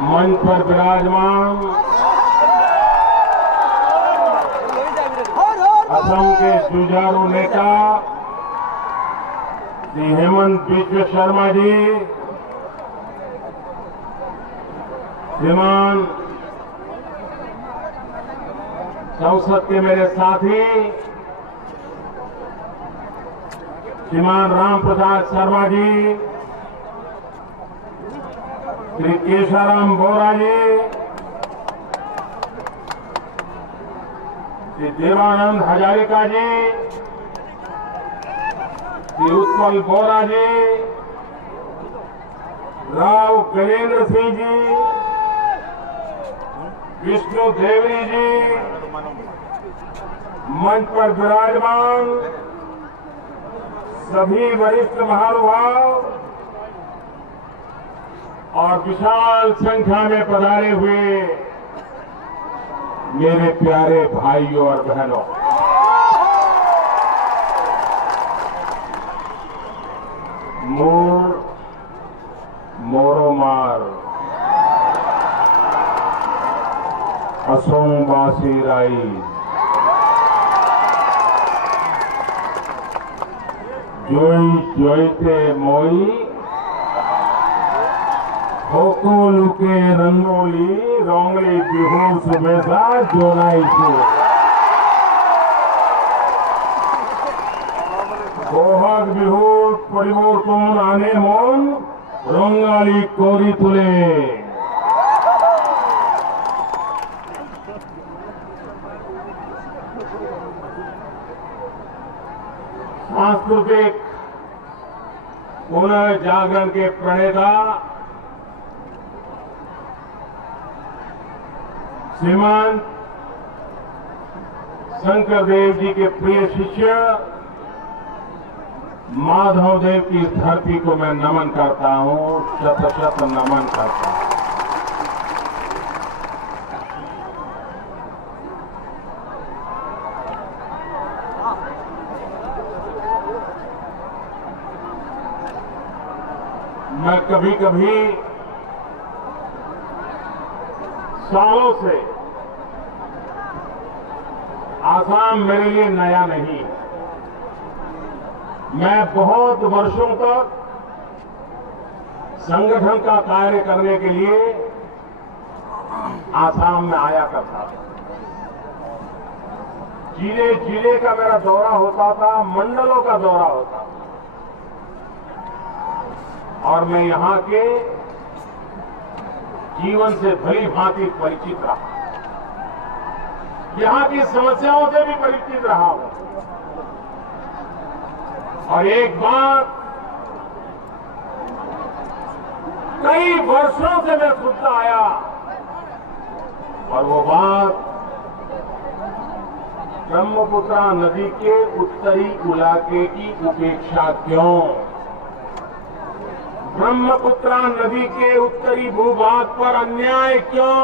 मंच पर विराजमान असम के जुझारू नेता श्री हेमंत बिश्व शर्मा जी, श्रीमान संसद के मेरे साथी श्रीमान राम प्रसाद शर्मा जी, श्री केशाराम बोरा जी, श्री देवानंद हजारिका जी, श्री उत्पल बोरा जी, राव वीरेंद्र सिंह जी, विष्णु देवरी जी, मंच पर विराजमान सभी वरिष्ठ महानुभाव और विशाल संख्या में पधारे हुए मेरे प्यारे भाइयों और बहनों, मोर मोरोमार असोमवासी राई जोई जोईते मोई होको लुके रंगोली रोंगली बिहू सुबेसा जोनाई छे बोहाग बिहू परिवर्तन आने मन रंगाली कोरी तुले। सांस्कृतिक पुनर्जागरण के प्रणेता श्रीमान शंकर देव जी के प्रिय शिष्य माधव देव की धरती को मैं नमन करता हूं, शत शत नमन करता हूं। मैं कभी कभी सालों से आसाम मेरे लिए नया नहीं, मैं बहुत वर्षों तक संगठन का कार्य करने के लिए आसाम में आया करता था। जिले जिले का मेरा दौरा होता था, मंडलों का दौरा होता था और मैं यहां के जीवन से भली भांति परिचित रहा, यहां की समस्याओं से भी परिचित रहा हूं। और एक बात कई वर्षों से मैं सुनता आया और वो बात ब्रह्मपुत्र नदी के उत्तरी इलाके की उपेक्षा क्यों, ब्रह्मपुत्र नदी के उत्तरी भूभाग पर अन्याय क्यों,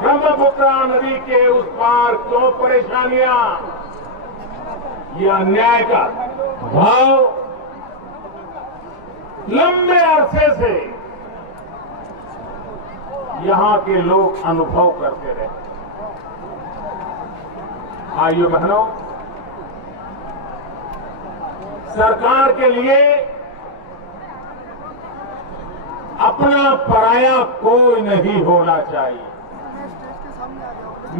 ब्रह्मपुत्र नदी के उस पार क्यों परेशानियां, ये अन्याय का भाव लंबे अरसे से यहां के लोग अनुभव करते रहे। भाइयों बहनों, सरकार के लिए अपना पराया कोई नहीं होना चाहिए।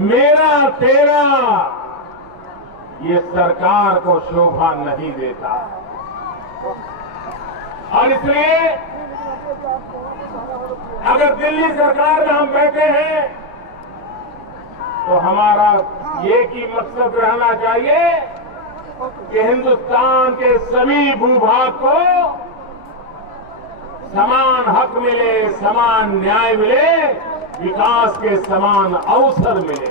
मेरा तेरा ये सरकार को शोभा नहीं देता और इसलिए अगर दिल्ली सरकार में हम बैठे हैं तो हमारा एक ही मकसद रहना चाहिए कि हिंदुस्तान के सभी भूभाग को समान हक मिले, समान न्याय मिले, विकास के समान अवसर मिले।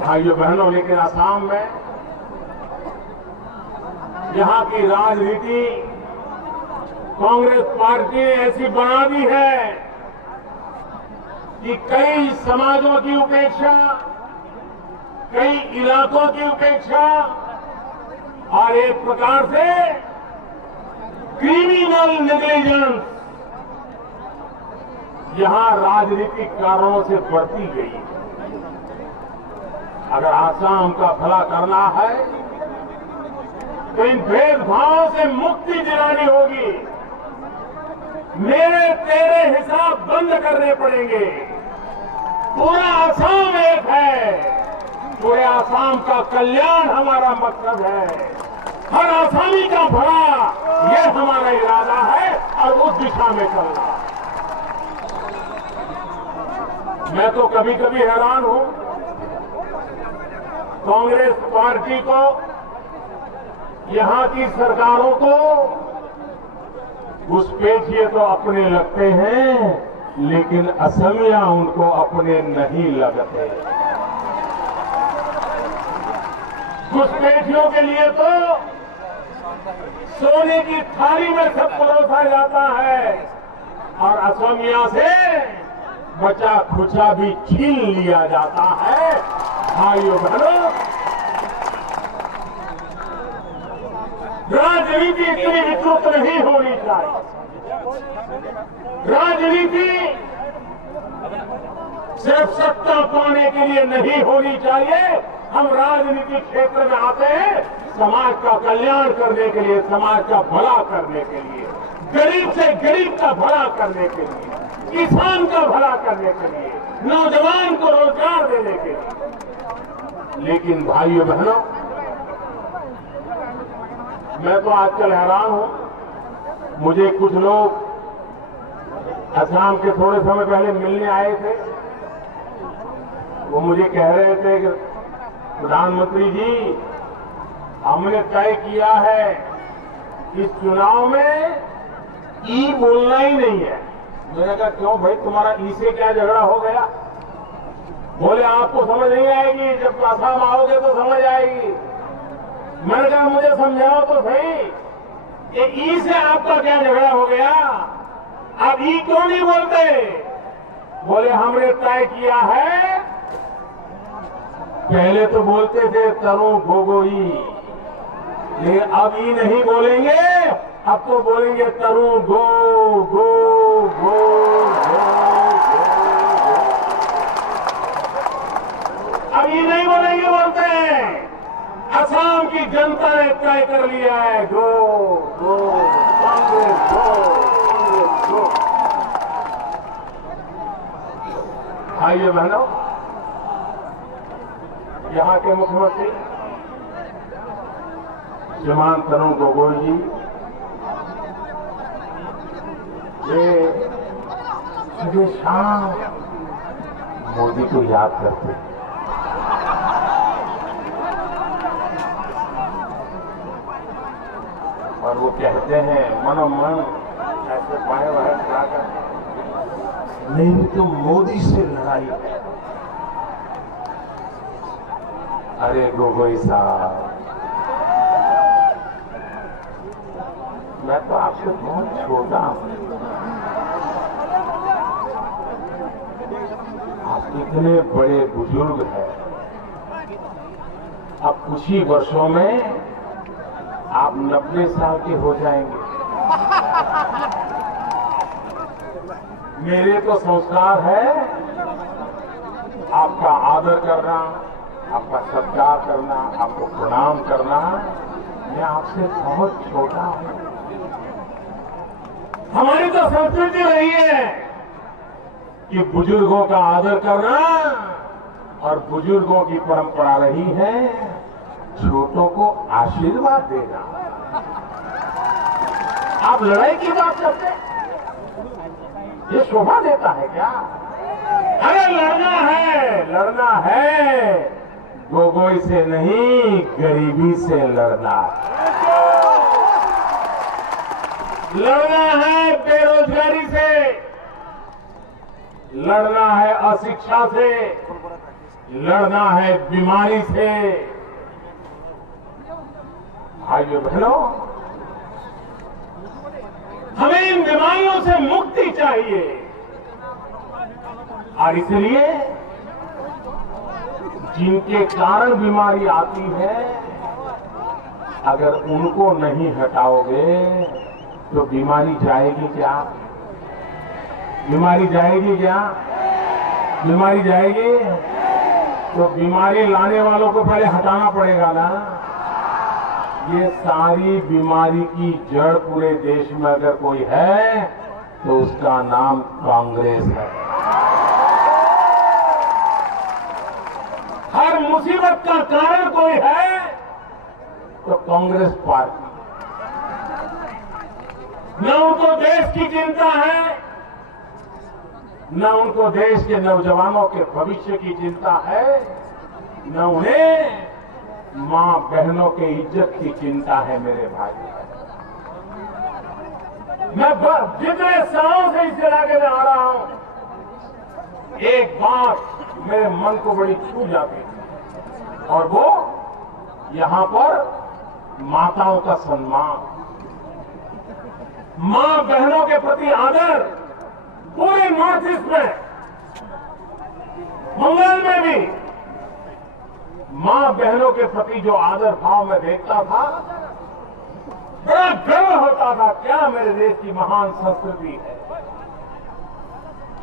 भाइयों बहनों, लेकिन असम में यहां की राजनीति कांग्रेस पार्टी ने ऐसी बना दी है कि कई समाजों की उपेक्षा, कई इलाकों की उपेक्षा और एक प्रकार से क्रिमिनल नेग्लिजेंस यहां राजनीतिक कारणों से बढ़ती गई है। अगर आसाम का भला करना है तो इन भेदभाव से मुक्ति दिलानी होगी। मेरे तेरे हिसाब बंद करने पड़ेंगे। पूरा आसाम एक है। पूरे आसाम का कल्याण हमारा मकसद है। हर आसामी का भला ये हमारा इरादा है और उस दिशा में चलना। मैं तो कभी कभी हैरान हूं, कांग्रेस पार्टी को, यहां की सरकारों को घुसपैठिए तो अपने लगते हैं, लेकिन असमिया उनको अपने नहीं लगते। घुसपैठियों के लिए तो सोने की थाली में सब परोसा जाता है और असमिया से बचा खुचा भी छीन लिया जाता है। भाइयों बहनों, राजनीति इतनी विकृत नहीं होनी चाहिए। राजनीति सिर्फ सत्ता पाने के लिए नहीं होनी चाहिए। हम राजनीतिक क्षेत्र में आते हैं समाज का कल्याण करने के लिए, समाज का भला करने के लिए, गरीब से गरीब का भला करने के लिए, किसान का भला करने के लिए, नौजवान को रोजगार देने के लिए। लेकिन भाइयों बहनों, मैं तो आजकल हैरान हूं। मुझे कुछ लोग असम के थोड़े समय पहले मिलने आए थे। वो मुझे कह रहे थे कि प्रधानमंत्री जी, हमने तय किया है इस चुनाव में ई बोलना ही नहीं है। मैंने कहा क्यों भाई, तुम्हारा ई से क्या झगड़ा हो गया? बोले आपको समझ नहीं आएगी, जब असम आओगे तो समझ आएगी। मैंने कहा मुझे समझाओ तो सही, ये ई से आपका क्या झगड़ा हो गया? आप ई क्यों नहीं बोलते? बोले हमने तय किया है, पहले तो बोलते थे तरुण गोगोई, लेकिन अब ई नहीं बोलेंगे, अब तो बोलेंगे तरुण गो गो गो गो गो। अब ये नहीं बोलेंगे, बोलते हैं असम की जनता ने तय कर लिया है, गो गो कांग्रेस गो कांग्रेस गो। भाइयों बहनों, यहां के मुख्यमंत्री श्रीमान तरुण गोगोई जी, वे सुबह शाम मोदी को याद करते हैं। और वो कहते हैं मनोमन ऐसे बाएं बाएं खड़ा, मेरी तो मोदी से लड़ाई है। अरे गोगोई साहब, मैं तो आपसे बहुत छोटा हूं। आप इतने बड़े बुजुर्ग हैं। अब कुछ ही वर्षों में आप 90 साल के हो जाएंगे। मेरे तो संस्कार है आपका आदर करना, आपका सत्कार करना, आपको प्रणाम करना। मैं आपसे बहुत छोटा हूं। हमारी तो संस्कृति रही है कि बुजुर्गों का आदर करना, और बुजुर्गों की परंपरा रही है छोटों को आशीर्वाद देना। आप लड़ाई की बात करते हैं, ये शोभा देता है क्या? अरे लड़ना है, लड़ना है, गोगोई से नहीं, गरीबी से लड़ना है। लड़ना है बेरोजगारी से, लड़ना है अशिक्षा से, लड़ना है बीमारी से। भाइयों बहनों, हमें इन बीमारियों से मुक्ति चाहिए, और इसलिए जिनके कारण बीमारी आती है, अगर उनको नहीं हटाओगे तो बीमारी जाएगी क्या? बीमारी जाएगी क्या? बीमारी जाएगी तो बीमारी लाने वालों को पहले हटाना पड़ेगा ना। ये सारी बीमारी की जड़ पूरे देश में अगर कोई है तो उसका नाम कांग्रेस है। हर मुसीबत का कारण कोई है तो कांग्रेस पार्टी। न उनको देश की चिंता है, न उनको देश के नौजवानों के भविष्य की चिंता है, न उन्हें मां बहनों के इज्जत की चिंता है। मेरे भाई, मैं जितने सालों से इस इलाके में आ रहा हूं, एक बात मेरे मन को बड़ी छू जाती है और वो यहां पर माताओं का सम्मान, मां बहनों के प्रति आदर। पूरे नॉर्थ ईस्ट में, बंगाल में भी मां बहनों के प्रति जो आदर भाव मैं देखता था, बड़ा गर्व होता था। क्या मेरे देश की महान संस्कृति है।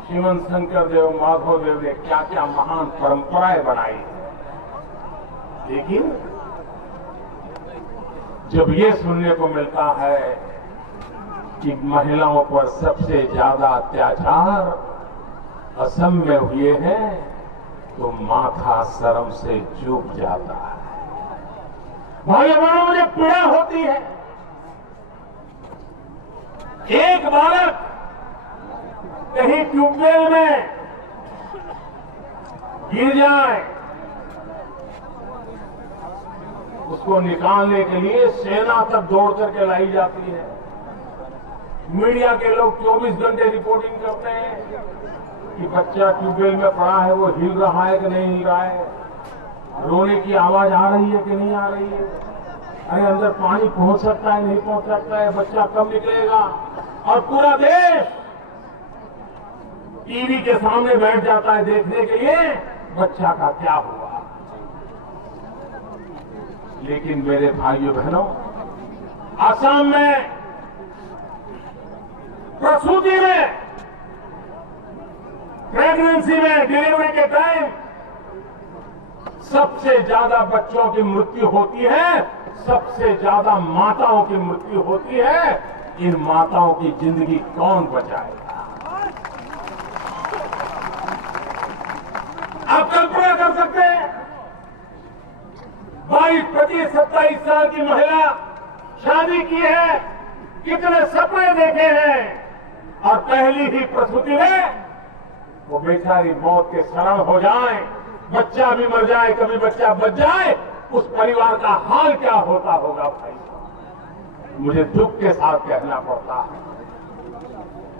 श्रीमंत शंकर देव, माधव देव ने क्या क्या महान परंपराएं बनाई है। लेकिन जब ये सुनने को मिलता है कि महिलाओं पर सबसे ज्यादा अत्याचार असम में हुए हैं, तो माथा शर्म से झुक जाता है। भाइयों बहनों, मुझे पीड़ा होती है। एक बालक कहीं ट्यूबवेल में गिर जाए, उसको निकालने के लिए सेना तक दौड़ करके लाई जाती है। मीडिया के लोग 24 घंटे रिपोर्टिंग करते हैं कि बच्चा ट्यूबवेल में पड़ा है, वो हिल रहा है कि नहीं हिल रहा है, रोने की आवाज आ रही है कि नहीं आ रही है, अरे अंदर पानी पहुंच सकता है नहीं पहुंच सकता है, बच्चा कब निकलेगा। और पूरा देश टीवी के सामने बैठ जाता है देखने के लिए बच्चा का क्या हुआ। लेकिन मेरे भाइयों बहनों, असम में प्रसूति में, प्रेगनेंसी में, डिलीवरी के टाइम सबसे ज्यादा बच्चों की मृत्यु होती है, सबसे ज्यादा माताओं की मृत्यु होती है। इन माताओं की जिंदगी कौन बचाएगा? आप कल्पना कर सकते हैं, 22, 25, 27 साल की महिला शादी की है, कितने सपने देखे हैं, और पहली ही प्रसूति में वो बेचारी मौत के शरण हो जाए, बच्चा भी मर जाए, कभी बच्चा बच जाए, उस परिवार का हाल क्या होता होगा। भाई, मुझे दुख के साथ कहना पड़ता है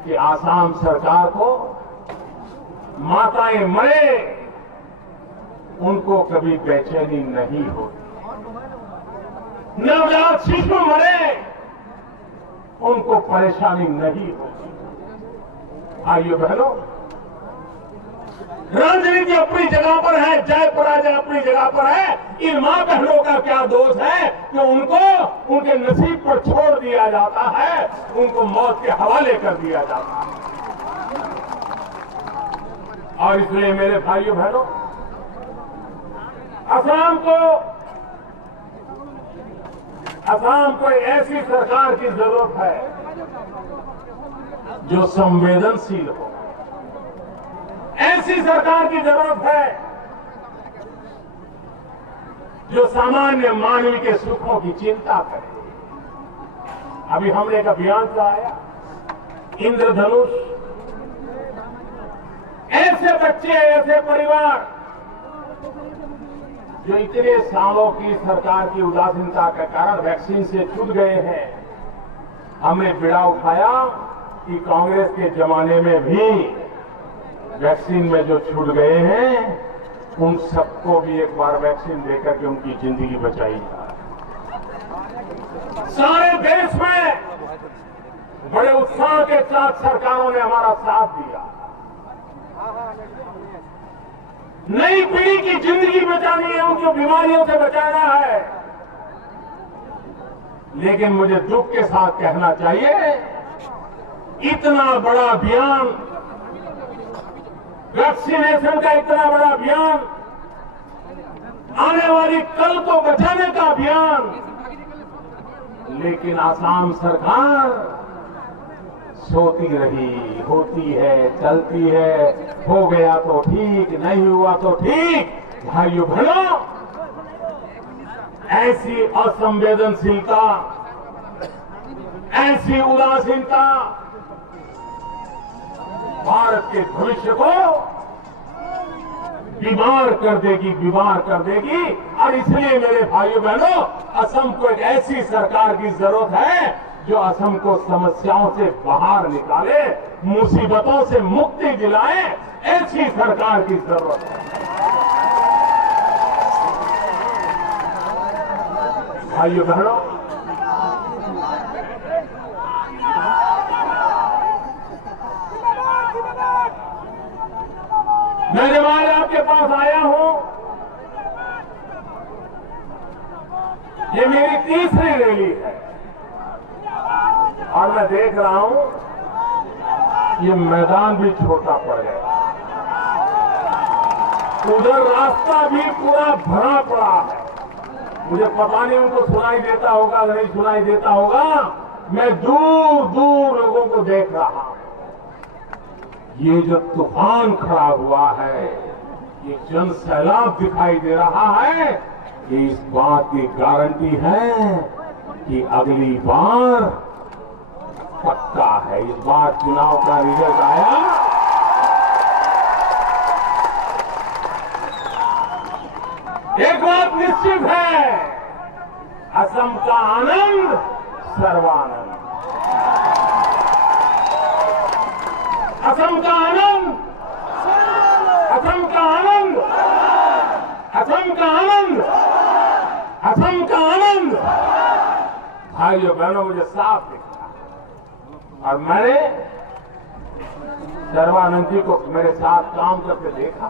कि आसाम सरकार को माताएं मरे उनको कभी बेचैनी नहीं होती, नवजात शिशु मरे उनको परेशानी नहीं होती। भाइयों बहनों, राजनीति अपनी जगह पर है, जय पराजय अपनी जगह पर है। इन मां बहनों का क्या दोष है कि उनको उनके नसीब पर छोड़ दिया जाता है, उनको मौत के हवाले कर दिया जाता है। और इसलिए मेरे भाइयों बहनों, असम को ऐसी सरकार की जरूरत है जो संवेदनशील हो। ऐसी सरकार की जरूरत है जो सामान्य मानवीय के सुखों की चिंता करे। अभी हमने एक अभियान चलाया, इंद्रधनुष। ऐसे बच्चे, ऐसे परिवार जो इतने सालों की सरकार की उदासीनता के कारण वैक्सीन से छूट गए हैं, हमने बीड़ा उठाया कि कांग्रेस के जमाने में भी वैक्सीन में जो छूट गए हैं, उन सबको भी एक बार वैक्सीन देकर के उनकी जिंदगी बचाई जाए। सारे देश में बड़े उत्साह के साथ सरकारों ने हमारा साथ दिया। नई पीढ़ी की जिंदगी बचानी है, उनको बीमारियों से बचाना है। लेकिन मुझे दुख के साथ कहना चाहिए इतना बड़ा अभियान, वैक्सीनेशन का इतना बड़ा अभियान, आने वाली कल को बचाने का अभियान, लेकिन आसाम सरकार सोती रही, होती है, चलती है, हो गया तो ठीक, नहीं हुआ तो ठीक। भाइयों बहनों, ऐसी असंवेदनशीलता, ऐसी उदासीनता भारत के भविष्य को बीमार कर देगी, बीमार कर देगी। और इसलिए मेरे भाइयों बहनों, असम को एक ऐसी सरकार की जरूरत है जो असम को समस्याओं से बाहर निकाले, मुसीबतों से मुक्ति दिलाए। ऐसी सरकार की जरूरत है। भाइयों बहनों, मैं जब आज आपके पास आया हूं, ये मेरी तीसरी रैली है और मैं देख रहा हूं ये मैदान भी छोटा पड़ गया, उधर रास्ता भी पूरा भरा पड़ा है। मुझे पता नहीं उनको सुनाई देता होगा, नहीं सुनाई देता होगा। मैं दूर दूर लोगों को देख रहा हूं। ये जो तूफान खड़ा हुआ है, ये जन सैलाब दिखाई दे रहा है, ये इस बात की गारंटी है कि अगली बार पक्का है। इस बार चुनाव का रिजल्ट आया, एक बात निश्चित है, असम का आनंद सर्वानंद, असम का आनंद, असम का आनंद, असम का आनंद, असम का आनंद। भाइयों बहनों, मुझे साफ दिखता है और मैंने सर्वानंद जी को मेरे साथ काम करके देखा।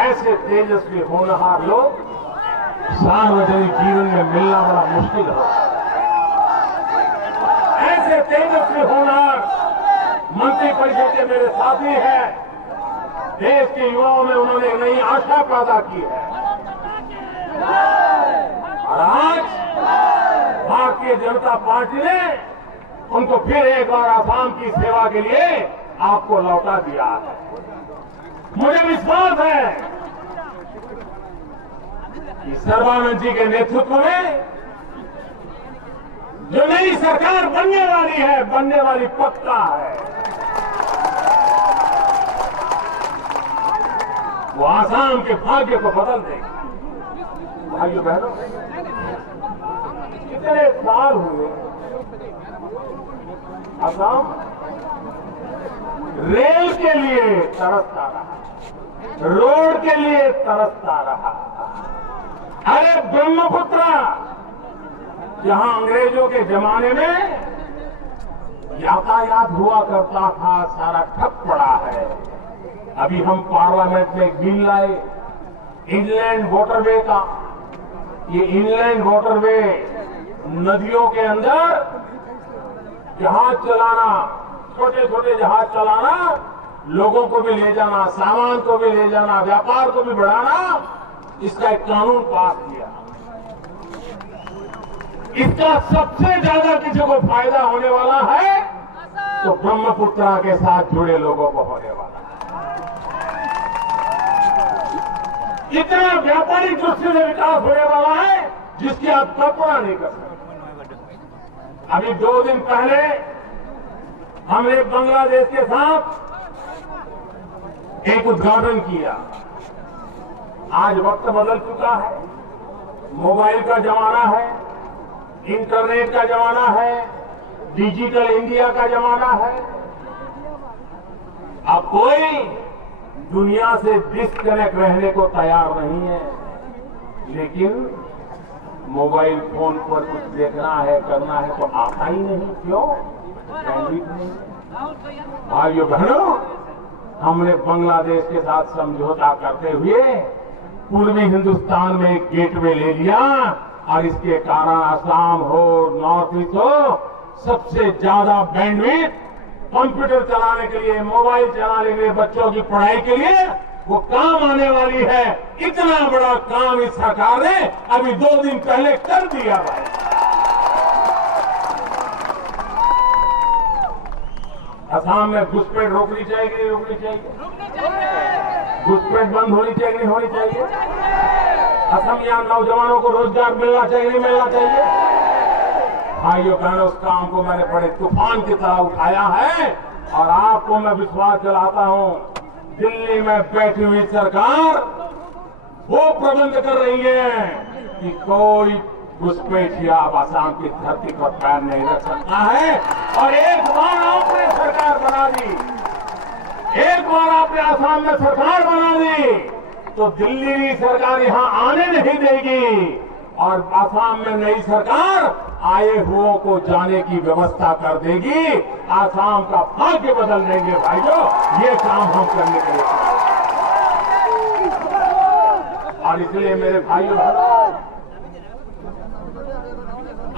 ऐसे तेजस्वी होनहार लोग सार्वजनिक जीवन में मिलना बड़ा मुश्किल है। ऐसे तेजस्वी होनहार मंत्रिपरिषद के मेरे साथी हैं। देश के युवाओं में उन्होंने एक नई आशा पैदा की है और आज भारतीय जनता पार्टी ने उनको फिर एक बार आसाम की सेवा के लिए आपको लौटा दिया है। मुझे विश्वास है कि सर्बानंद जी के नेतृत्व में जो नई सरकार बनने वाली है, बनने वाली पक्का है, वो आसाम के भाग्य को बदल देगी। भाइयों बहनों, कितने साल हुए असम रेल के लिए तरसता रहा, रोड के लिए तरसता रहा। अरे ब्रह्मपुत्र, जहां अंग्रेजों के जमाने में यातायात हुआ करता था, सारा ठप पड़ा है। अभी हम पार्लियामेंट में एक बिल लाए इनलैंड वाटरवे का। ये इनलैंड वाटरवे नदियों के अंदर जहाज चलाना, छोटे छोटे जहाज चलाना, लोगों को भी ले जाना, सामान को भी ले जाना, व्यापार को भी बढ़ाना, इसका एक कानून पास किया। इसका सबसे ज्यादा किसी को फायदा होने वाला है तो ब्रह्मपुत्र के साथ जुड़े लोगों को होने वाला है। इतना व्यापारिक दृष्टि से विकास होने वाला है जिसकी आप कल्पना नहीं कर सकते। अभी 2 दिन पहले हमने बांग्लादेश के साथ एक उद्घाटन किया। आज वक्त बदल चुका है, मोबाइल का जमाना है, इंटरनेट का जमाना है, डिजिटल इंडिया का जमाना है। अब कोई दुनिया से डिस्कनेक्ट रहने को तैयार नहीं है, लेकिन मोबाइल फोन पर कुछ देखना है, करना है तो आता ही नहीं। क्यों? बैंडविड्थ नहीं। भाइयों बहनों, हमने बांग्लादेश के साथ समझौता करते हुए पूर्वी हिंदुस्तान में एक गेटवे ले लिया और इसके कारण असम हो, नॉर्थ ईस्ट हो, सबसे ज्यादा बैंडविड्थ कंप्यूटर चलाने के लिए, मोबाइल चलाने के लिए, बच्चों की पढ़ाई के लिए वो काम आने वाली है। इतना बड़ा काम इस सरकार ने अभी 2 दिन पहले कर दिया भाई। असम में घुसपैठ रोकनी चाहिए कि नहीं रोकनी चाहिए? घुसपैठ बंद होनी चाहिए कि नहीं होनी चाहिए? असम यहाँ नौजवानों को रोजगार मिलना चाहिए नहीं मिलना चाहिए? भाइयों बहनों, उस काम को मैंने बड़े तूफान की तरह उठाया है और आपको मैं विश्वास दिलाता हूं, दिल्ली में बैठी हुई सरकार वो प्रबंध कर रही है कि कोई घुसपैठिया अब आसाम की धरती पर पैर नहीं रख सकता है। और एक बार आपने सरकार बना दी, एक बार आपने आसाम में सरकार बना दी तो दिल्ली की सरकार यहां आने नहीं देगी और आसाम में नई सरकार आए हुओं को जाने की व्यवस्था कर देगी। आसाम का भाग्य बदल देंगे भाइयों, ये काम हम करने के लिए। और इसलिए मेरे भाइयों,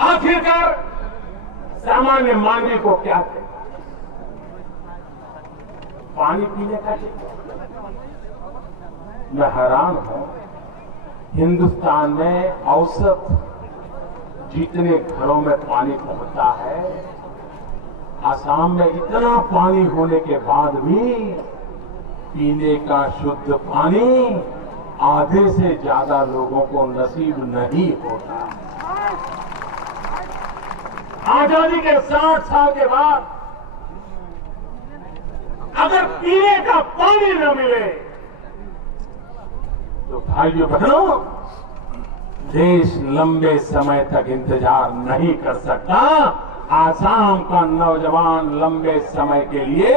आखिरकार सामान्य मानवी को क्या चाहिए? पानी पीने का चाहिए। मैं हैरान हूं, हिंदुस्तान में औसत जितने घरों में पानी पहुंचता है, आसाम में इतना पानी होने के बाद भी पीने का शुद्ध पानी आधे से ज्यादा लोगों को नसीब नहीं होता। आजादी के 60 साल के बाद अगर पीने का पानी न मिले तो भाइयों बहनों, देश लंबे समय तक इंतजार नहीं कर सकता। आसाम का नौजवान लंबे समय के लिए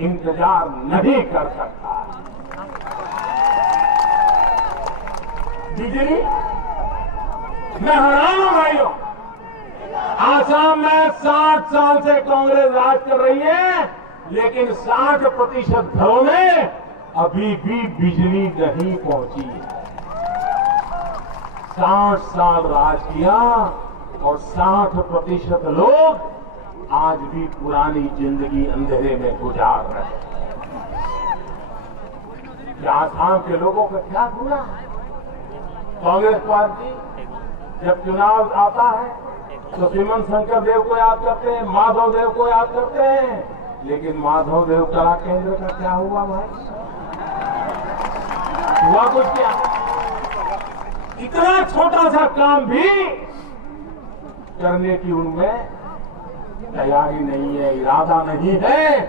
इंतजार नहीं कर सकता। बिजली, मैं हैरान हूं भाइयों, आसाम में 60 साल से कांग्रेस राज कर रही है, लेकिन 60% घरों में अभी भी बिजली नहीं पहुंची है। 60 साल राज किया और 60% लोग आज भी पुरानी जिंदगी अंधेरे में गुजार रहे हैं। क्या आसाम के लोगों का क्या हुआ? कांग्रेस पार्टी जब चुनाव आता है तो श्रीमंत शंकर देव को याद करते हैं, माधव देव को याद करते हैं, लेकिन माधव देव कला केंद्र का क्या हुआ भाई? हुआ कुछ क्या? इतना छोटा सा काम भी करने की उनमें तैयारी नहीं है, इरादा नहीं है,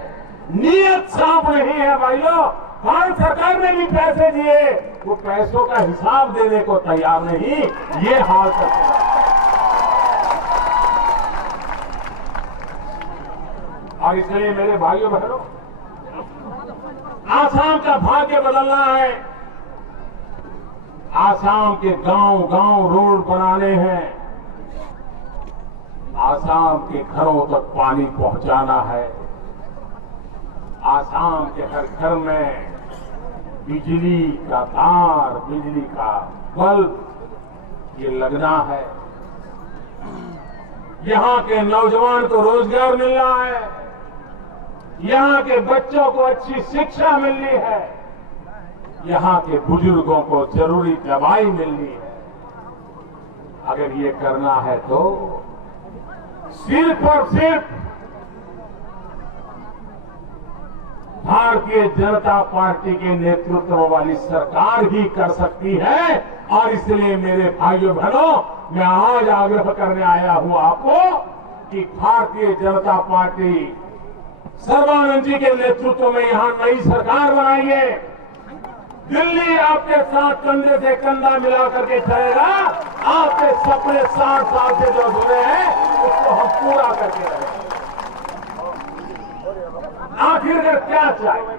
नीयत साफ नहीं है भाइयों। भारत सरकार ने भी पैसे दिए, वो पैसों का हिसाब देने को तैयार नहीं, ये हाल तक है। और इसलिए मेरे भाइयों बहनों, आसाम का भाग्य बदलना है। आसाम के गांव गांव रोड बनाने हैं, आसाम के घरों तक पानी पहुंचाना है, आसाम के हर घर में बिजली का तार, बिजली का बल्ब ये लगना है। यहां के नौजवान को रोजगार मिलना है, यहां के बच्चों को अच्छी शिक्षा मिलनी है, यहां के बुजुर्गों को जरूरी दवाई मिलनी है। अगर ये करना है तो सिर्फ और सिर्फ भारतीय जनता पार्टी के नेतृत्व वाली सरकार ही कर सकती है। और इसलिए मेरे भाइयों बहनों, मैं आज आग्रह करने आया हूं आपको कि भारतीय जनता पार्टी सर्बानंद जी के नेतृत्व में यहां नई सरकार बनाइए। दिल्ली आपके साथ कंधे से कंधा मिला करके चलेगा। आपके सपने 60 साल से जो अधूरे हैं उसको हम पूरा करके रहेंगे। आखिरकार क्या चाहिए?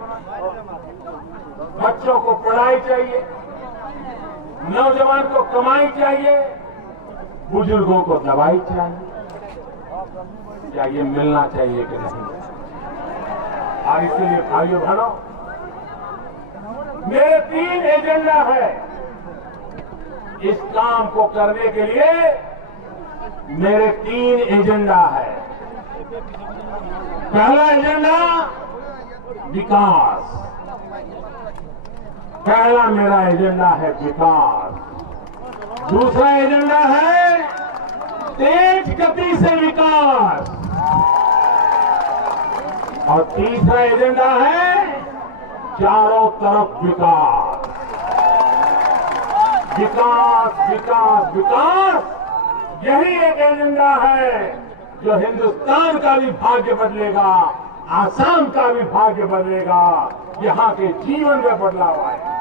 बच्चों को पढ़ाई चाहिए, नौजवान को कमाई चाहिए, बुजुर्गों को दवाई चाहिए। क्या ये मिलना चाहिए कि नहीं? और इसलिए भाइयों बहनों, मेरे 3 एजेंडा है। इस काम को करने के लिए मेरे 3 एजेंडा है। पहला एजेंडा विकास। पहला मेरा एजेंडा है विकास। दूसरा एजेंडा है तेज गति से विकास। और तीसरा एजेंडा है चारों तरफ विकास। विकास विकास विकास, यही एक एजेंडा है जो हिंदुस्तान का भी भाग्य बदलेगा, आसाम का भी भाग्य बदलेगा, यहां के जीवन में बदलाव आएगा।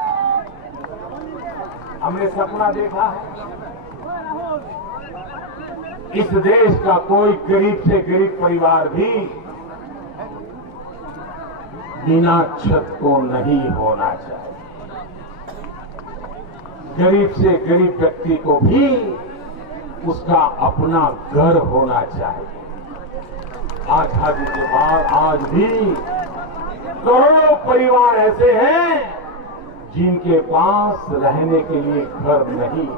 हमने सपना देखा है इस देश का कोई गरीब से गरीब परिवार भी बिना छत को नहीं होना चाहिए। गरीब से गरीब व्यक्ति को भी उसका अपना घर होना चाहिए। आजादी के बाद आज भी करोड़ों परिवार ऐसे हैं जिनके पास रहने के लिए घर नहीं।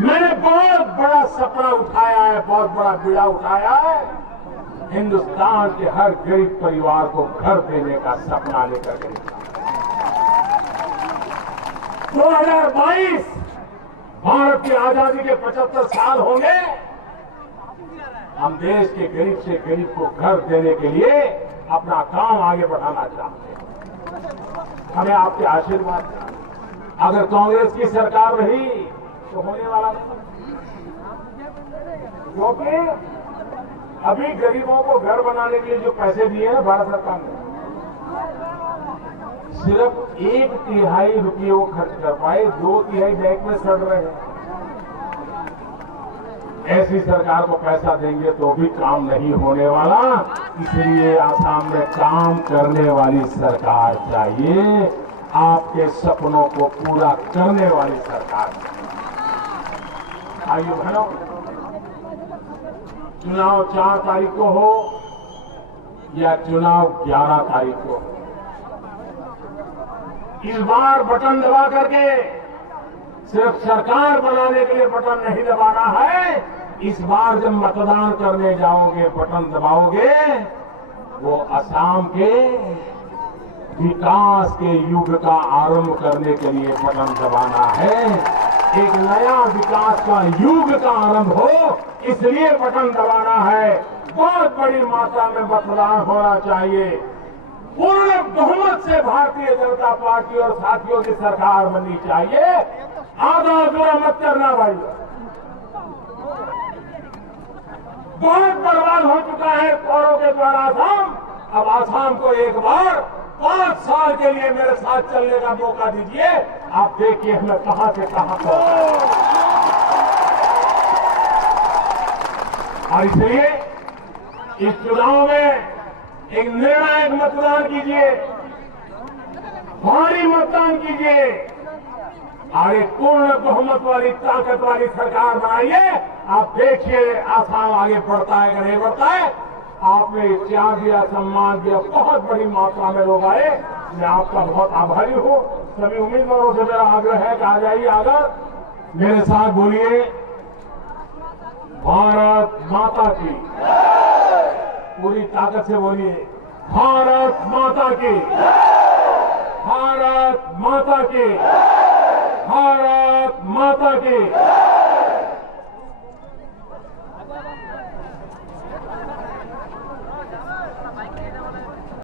मैंने बहुत बड़ा सपना उठाया है, बहुत बड़ा बीड़ा उठाया है, हिंदुस्तान के हर गरीब परिवार को घर देने का सपना लेकर के 2022 भारत की आजादी के 75 साल होंगे। हम देश के गरीब से गरीब को घर देने के लिए अपना काम आगे बढ़ाना चाहते हैं। हमें आपके आशीर्वाद, अगर कांग्रेस की सरकार रही तो होने वाला नहीं, क्योंकि अभी गरीबों को घर बनाने के लिए जो पैसे दिए हैं भारत सरकार ने, सिर्फ 1/3 रुपये वो खर्च कर पाए, 2/3 बैंक में सड़ रहे हैं। ऐसी सरकार को पैसा देंगे तो भी काम नहीं होने वाला, इसलिए आसाम में काम करने वाली सरकार चाहिए, आपके सपनों को पूरा करने वाली सरकार चाहिए। आइए बहनों, चुनाव 4 तारीख को हो या चुनाव 11 तारीख को हो, इस बार बटन दबा करके सिर्फ सरकार बनाने के लिए बटन नहीं दबाना है। इस बार जब मतदान करने जाओगे, बटन दबाओगे, वो असम के विकास के युग का आरंभ करने के लिए बटन दबाना है। एक नया विकास का युग का आरंभ हो, इसलिए बटन दबाना है। बहुत बड़ी मात्रा में मतदान होना चाहिए। पूर्ण बहुमत से भारतीय जनता पार्टी और साथियों की सरकार बननी चाहिए। आधा अधूरा मत करना भाई। बहुत बर्बाद हो चुका है कौरों के द्वारा आसाम। अब आसाम को एक बार 5 साल के लिए मेरे साथ चलने का मौका दीजिए। आप देखिए हमें कहां से कहां पहुंचा। और इसलिए इस चुनाव में एक निर्णायक मतदान कीजिए, भारी मतदान कीजिए और एक पूर्ण बहुमत वाली ताकत वाली सरकार बनाइए। आप देखिए आसाम आगे बढ़ता है कि नहीं बढ़ता है। आपने इत्याग दिया, सम्मान दिया, बहुत बड़ी मात्रा में लोग आए, मैं आपका बहुत आभारी हूं। सभी उम्मीदवारों से मेरा आग्रह है कि आ जाइए, आकर मेरे साथ बोलिए, भारत माता की, पूरी ताकत से बोलिए, भारत माता की, भारत माता की, भारत माता की।